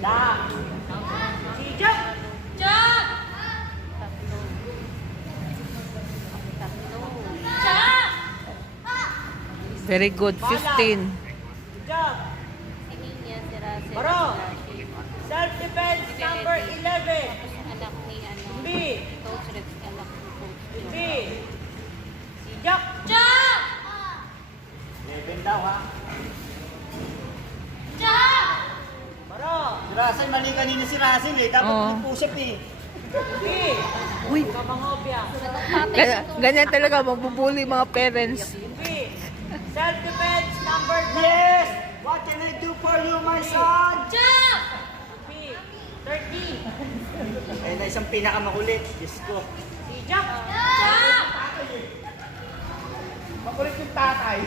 Da. Si Jack. Jack! Jack! Very good. 15. Jack. Tingin niya si Russell. Baro. Self-defense number 11. Anak ni ano. B. Coach Rex, anak ni Coach B. Joe. Si Jack. Jack! 11 daw ha. Jack! Baro. Si Russell, mali kanina si Russell eh. Dapat Oo. nag-push-up eh. B. Uy, Kamangopia. ganyan talaga magbubuli mga parents. B. Self-defense number 10. Yes! What can I do for you, my son? Jack! B. 13. Ayun na isang pinakamakulit. Diyos ko. Si Jack. Jack! Makulit yung tatay.